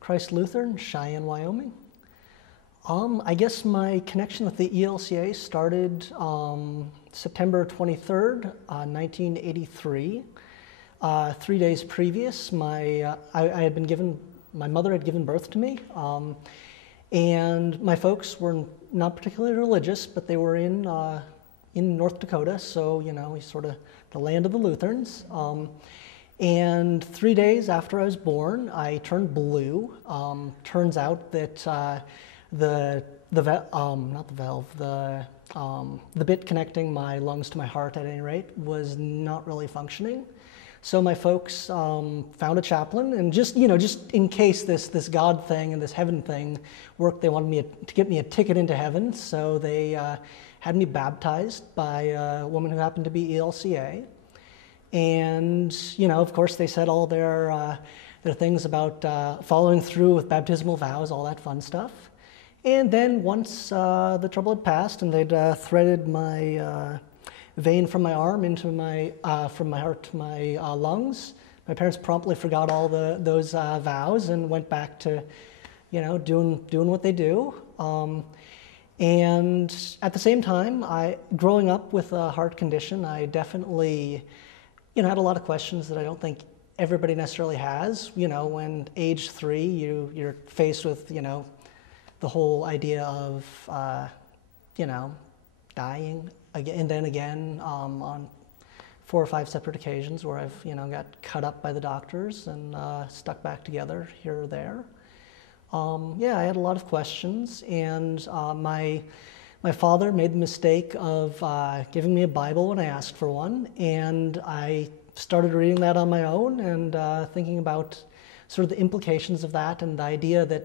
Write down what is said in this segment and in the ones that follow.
Christ Lutheran, Cheyenne, Wyoming. I guess my connection with the ELCA started September 23rd, 1983. 3 days previous, my mother had given birth to me, and my folks were not particularly religious, but they were in North Dakota, so sort of the land of the Lutherans. And 3 days after I was born, I turned blue. Turns out that the bit connecting my lungs to my heart, at any rate, was not really functioning. So my folks found a chaplain, and just in case this God thing and this heaven thing worked, they wanted to get me a ticket into heaven. So they had me baptized by a woman who happened to be ELCA. And of course, they said all their things about following through with baptismal vows, all that fun stuff. And then once the trouble had passed, and they'd threaded my vein from my arm into from my heart to my lungs, my parents promptly forgot all those vows and went back to doing what they do. And at the same time, growing up with a heart condition, I definitely had a lot of questions that I don't think everybody necessarily has. When age 3, you're faced with the whole idea of dying again and then again on 4 or 5 separate occasions where I've got cut up by the doctors and stuck back together here or there. I had a lot of questions, and my father made the mistake of giving me a Bible when I asked for one, and I started reading that on my own and thinking about sort of the implications of that and the idea that,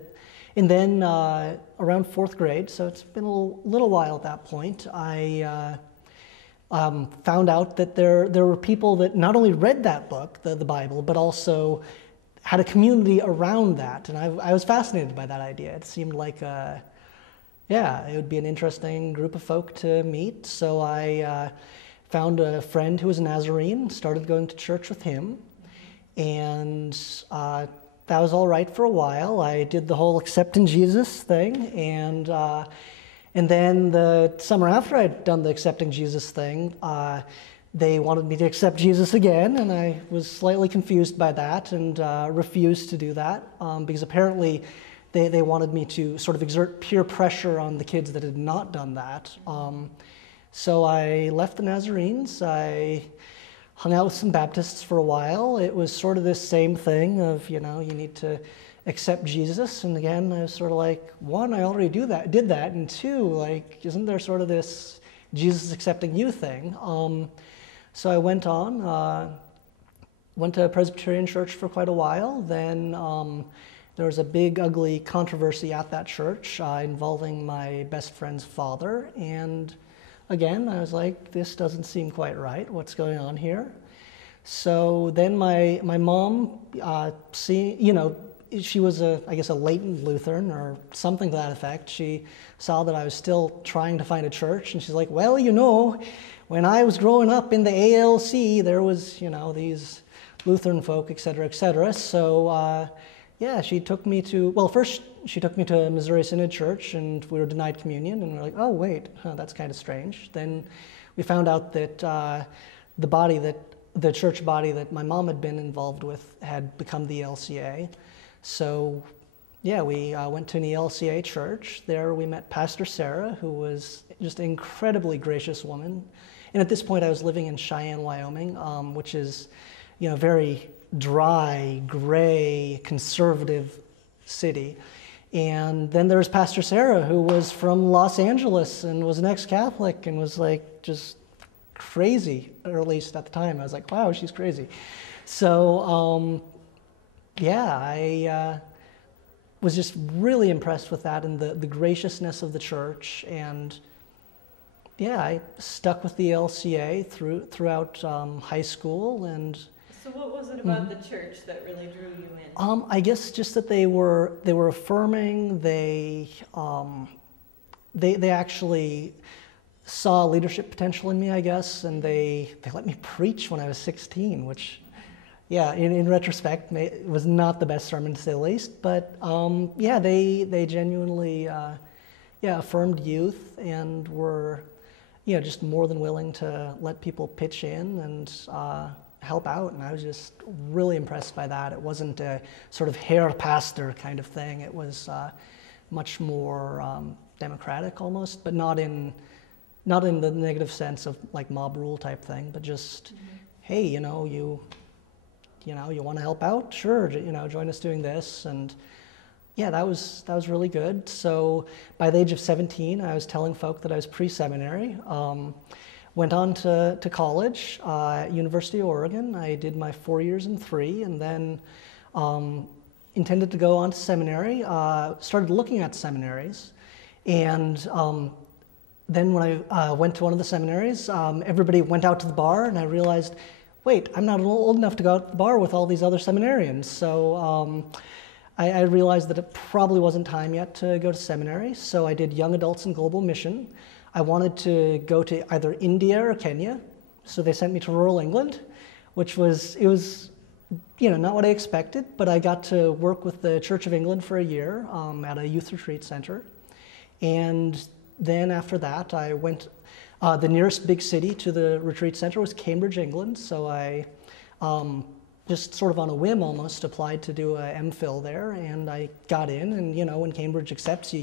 and then around 4th grade, so it's been a little while at that point, I found out that there were people that not only read that book, the Bible, but also had a community around that, and I was fascinated by that idea. It seemed like it would be an interesting group of folk to meet. So I found a friend who was a Nazarene, started going to church with him, and that was all right for a while. I did the whole accepting Jesus thing, and then the summer after I'd done the accepting Jesus thing, they wanted me to accept Jesus again, and I was slightly confused by that and refused to do that because apparently they wanted me to sort of exert peer pressure on the kids that had not done that. So I left the Nazarenes. I hung out with some Baptists for a while. It was sort of this same thing of, you need to accept Jesus. And again, I was sort of like, one, I already did that. And two, like, isn't there sort of this Jesus accepting you thing? So I went to a Presbyterian church for quite a while. Then there was a big, ugly controversy at that church involving my best friend's father. And again, I was like, this doesn't seem quite right. What's going on here? So then my mom, she was I guess a latent Lutheran or something to that effect. She saw that I was still trying to find a church, and she's like, well, when I was growing up in the ALC, there was, these Lutheran folk, et cetera, et cetera. So, she took me to, first she took me to a Missouri Synod Church, and we were denied communion, and we're like, oh, wait, that's kind of strange. Then we found out that the church body that my mom had been involved with had become the ELCA. So, we went to an ELCA church. There we met Pastor Sarah, who was just an incredibly gracious woman. And at this point, I was living in Cheyenne, Wyoming, which is, very dry, gray, conservative city. And then there was Pastor Sarah, who was from Los Angeles and was an ex-Catholic and was like just crazy, or at least at the time. I was like, wow, she's crazy. So, I was just really impressed with that and the graciousness of the church. And I stuck with the LCA throughout high school. And so what was it about the church that really drew you in? I guess just that they were affirming. They actually saw leadership potential in me, I guess, and they let me preach when I was 16, which yeah, in retrospect, it was not the best sermon to say the least, but yeah, they genuinely affirmed youth and were just more than willing to let people pitch in and help out, and I was just really impressed by that. It wasn't a sort of hair pastor kind of thing. It was much more democratic almost, but not in the negative sense of like mob rule type thing, but just, hey, you want to help out? Sure, join us doing this. And yeah, that was really good. So by the age of 17, I was telling folk that I was pre-seminary. Went on to college, University of Oregon. I did my 4 years and 3, and then intended to go on to seminary. Started looking at seminaries, and then when I went to one of the seminaries, everybody went out to the bar, and I realized, wait, I'm not old enough to go out to the bar with all these other seminarians. So I realized that it probably wasn't time yet to go to seminary. So I did young adults and global mission. I wanted to go to either India or Kenya, so they sent me to rural England, which was not what I expected, but I got to work with the Church of England for a year at a youth retreat center. And then after that, I went, the nearest big city to the retreat center was Cambridge, England, so I just sort of on a whim almost applied to do a MPhil there, and I got in, and when Cambridge accepts you,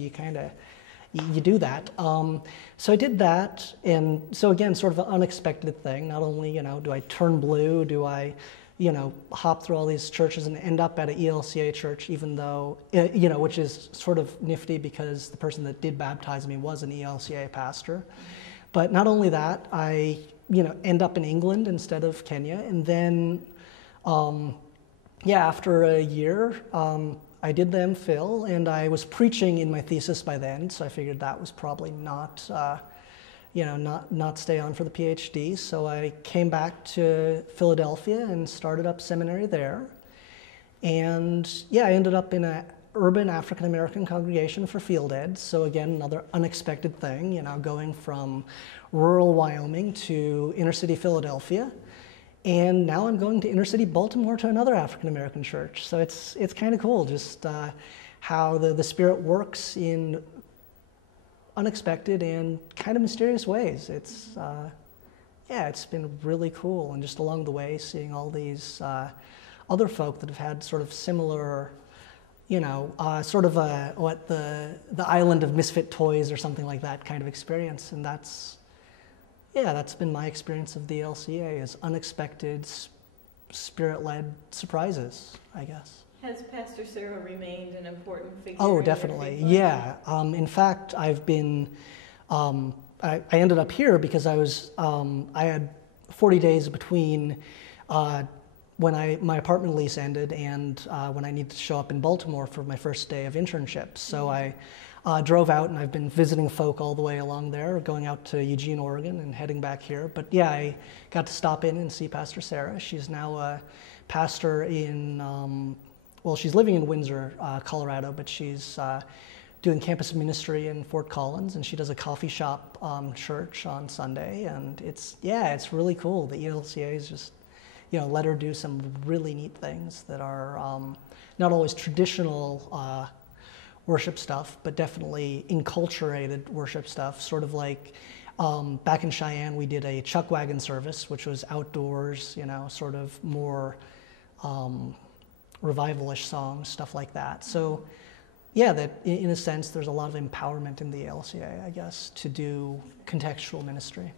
you do that. So I did that, and so again, sort of an unexpected thing. Not only, do I turn blue, do I, hop through all these churches and end up at an ELCA church, even though, which is sort of nifty because the person that did baptize me was an ELCA pastor. But not only that, I, end up in England instead of Kenya, and then, after a year, I did the MPhil, and I was preaching in my thesis by then, so I figured that was probably not stay on for the PhD. So I came back to Philadelphia and started up seminary there. And I ended up in an urban African American congregation for field ed. So again, another unexpected thing, going from rural Wyoming to inner city Philadelphia. And now I'm going to inner city Baltimore to another African American church. So it's kind of cool just how the Spirit works in unexpected and kind of mysterious ways. It's been really cool, and just along the way seeing all these other folk that have had sort of similar, sort of the island of misfit toys or something like that kind of experience, and that's been my experience of the ELCA, is unexpected, Spirit-led surprises, I guess. Has Pastor Sarah remained an important figure? Oh, definitely, yeah. In fact, I've been, I ended up here because I had 40 days between when my apartment lease ended and when I needed to show up in Baltimore for my first day of internship. So I drove out, and I've been visiting folk all the way along there, going out to Eugene, Oregon, and heading back here. But yeah, I got to stop in and see Pastor Sarah. She's now a pastor in, she's living in Windsor, Colorado, but she's doing campus ministry in Fort Collins, and she does a coffee shop church on Sunday, and it's really cool. The ELCA is just, let her do some really neat things that are not always traditional worship stuff, but definitely enculturated worship stuff, sort of like back in Cheyenne, we did a chuck wagon service, which was outdoors, sort of more revivalish songs, stuff like that. So that in a sense, there's a lot of empowerment in the ELCA, I guess, to do contextual ministry.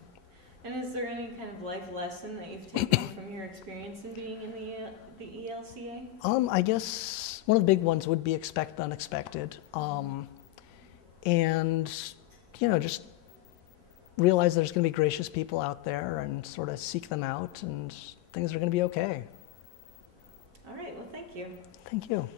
And is there any kind of life lesson that you've taken from your experience in being in the ELCA? I guess one of the big ones would be expect the unexpected. And, just realize there's going to be gracious people out there and sort of seek them out, and things are going to be okay. All right, well, thank you. Thank you.